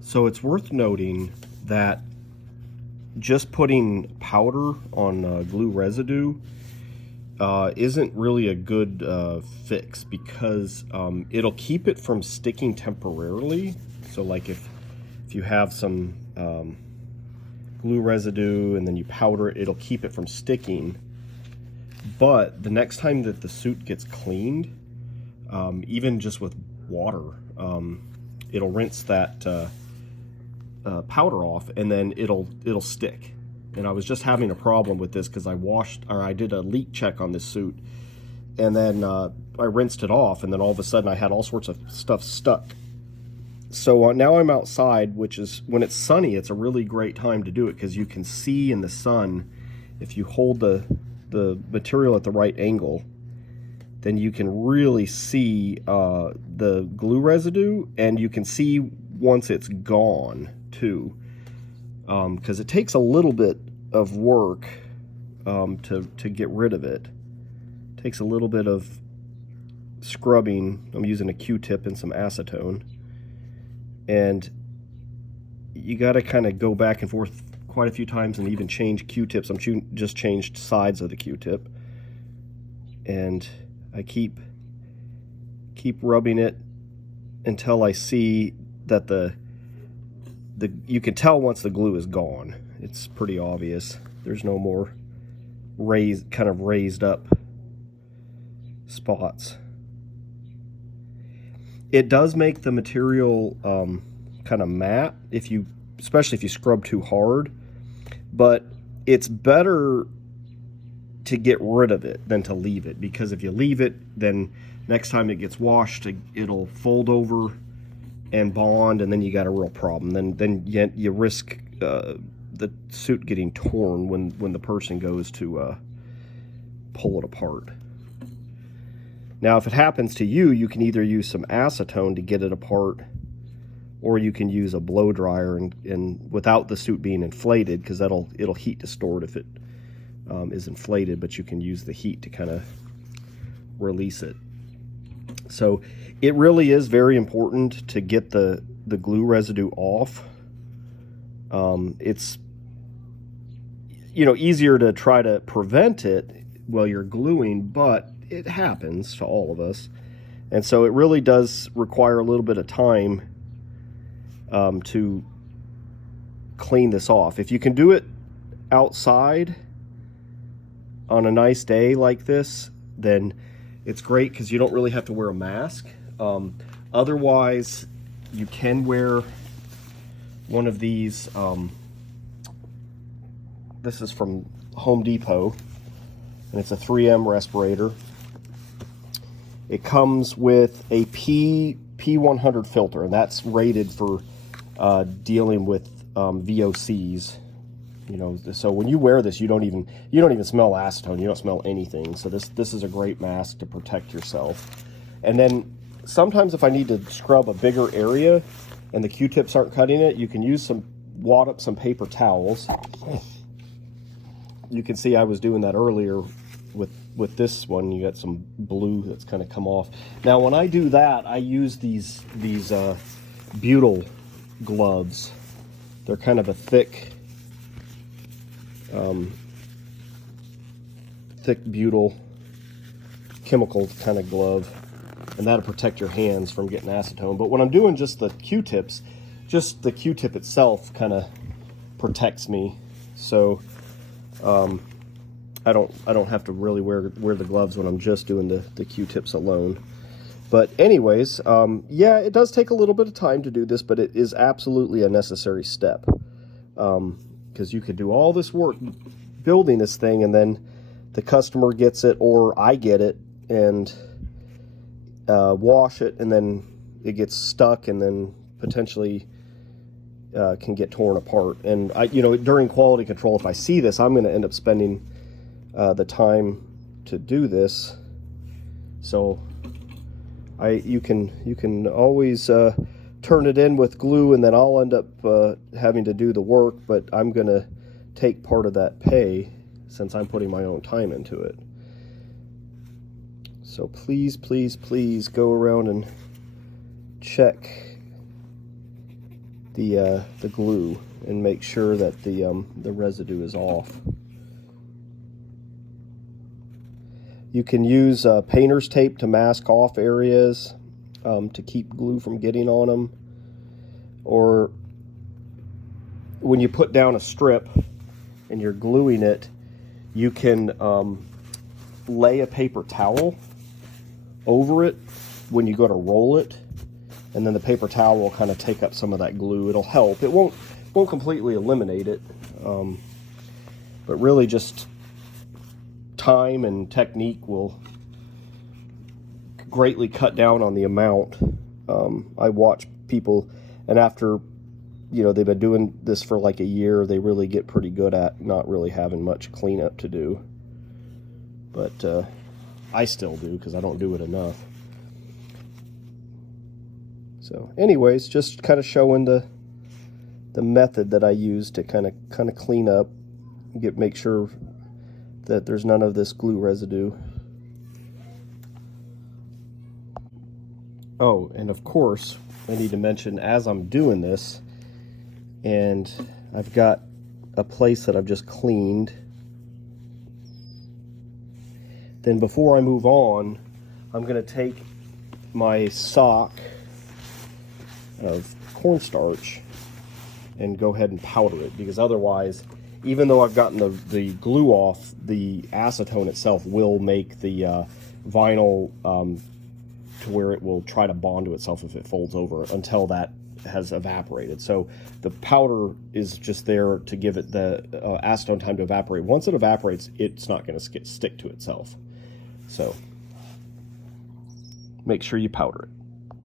So it's worth noting that just putting powder on glue residue isn't really a good fix, because it'll keep it from sticking temporarily. So like if you have some glue residue and then you powder it, it'll keep it from sticking. But the next time that the suit gets cleaned, even just with water, it'll rinse that powder off, and then it'll stick. And I was just having a problem with this because I did a leak check on this suit, and then I rinsed it off, and then all of a sudden I had all sorts of stuff stuck. So now I'm outside, which is, when it's sunny, it's a really great time to do it, because you can see in the sun, if you hold the material at the right angle, then you can really see the glue residue, and you can see once it's gone too, because it takes a little bit of work to get rid of it. It takes a little bit of scrubbing. I'm using a Q-tip and some acetone, and you got to kind of go back and forth quite a few times and even change Q-tips. I'm just changed sides of the Q-tip, and I keep rubbing it until I see that you can tell once the glue is gone. It's pretty obvious. There's no more raised up spots. It does make the material kind of matte, especially if you scrub too hard, but it's better to get rid of it than to leave it, because if you leave it, then next time it gets washed, it'll fold over and bond, and then you got a real problem. Then you risk the suit getting torn when the person goes to pull it apart. Now, if it happens to you, you can either use some acetone to get it apart, or you can use a blow dryer and without the suit being inflated, because it'll heat distort if it is inflated, but you can use the heat to kind of release it. So it really is very important to get the glue residue off. It's easier to try to prevent it while you're gluing, but it happens to all of us, and so it really does require a little bit of time to clean this off. If you can do it outside on a nice day like this, then it's great, because you don't really have to wear a mask. Otherwise, you can wear one of these. This is from Home Depot, and it's a 3M respirator. It comes with a P100 filter, and that's rated for dealing with VOCs. So when you wear this, you don't even smell acetone. You don't smell anything. So this is a great mask to protect yourself. And then sometimes if I need to scrub a bigger area and the Q-tips aren't cutting it, you can wad up some paper towels. You can see I was doing that earlier with this one. You got some blue that's kind of come off. Now when I do that, I use these butyl gloves. They're kind of a thick butyl chemical kind of glove, and that'll protect your hands from getting acetone. But when I'm doing just the Q-tips, just the Q-tip itself kind of protects me, so I don't have to really wear the gloves when I'm just doing the Q-tips alone. But anyways, yeah, it does take a little bit of time to do this, but it is absolutely a necessary step, because you could do all this work building this thing, and then the customer gets it, or I get it, and wash it, and then it gets stuck, and then potentially can get torn apart. And during quality control, if I see this, I'm going to end up spending the time to do this. So you can always turn it in with glue, and then I'll end up having to do the work, but I'm going to take part of that pay since I'm putting my own time into it. So please, please, please go around and check the glue and make sure that the residue is off. You can use painter's tape to mask off areas to keep glue from getting on them, or when you put down a strip and you're gluing it, you can lay a paper towel over it when you go to roll it, and then the paper towel will kind of take up some of that glue. It'll help. It won't completely eliminate it, but really just time and technique will greatly cut down on the amount. I watch people, and after they've been doing this for like a year, they really get pretty good at not really having much cleanup to do. But I still do because I don't do it enough. So anyways, just kind of showing the method that I use to kind of clean up, make sure that there's none of this glue residue. Oh, and of course, I need to mention, as I'm doing this, and I've got a place that I've just cleaned, then before I move on, I'm going to take my sock of cornstarch and go ahead and powder it, because otherwise, even though I've gotten the glue off, the acetone itself will make the vinyl to where it will try to bond to itself if it folds over until that has evaporated. So the powder is just there to give it the acetone time to evaporate. Once it evaporates, it's not going to stick to itself. So make sure you powder it.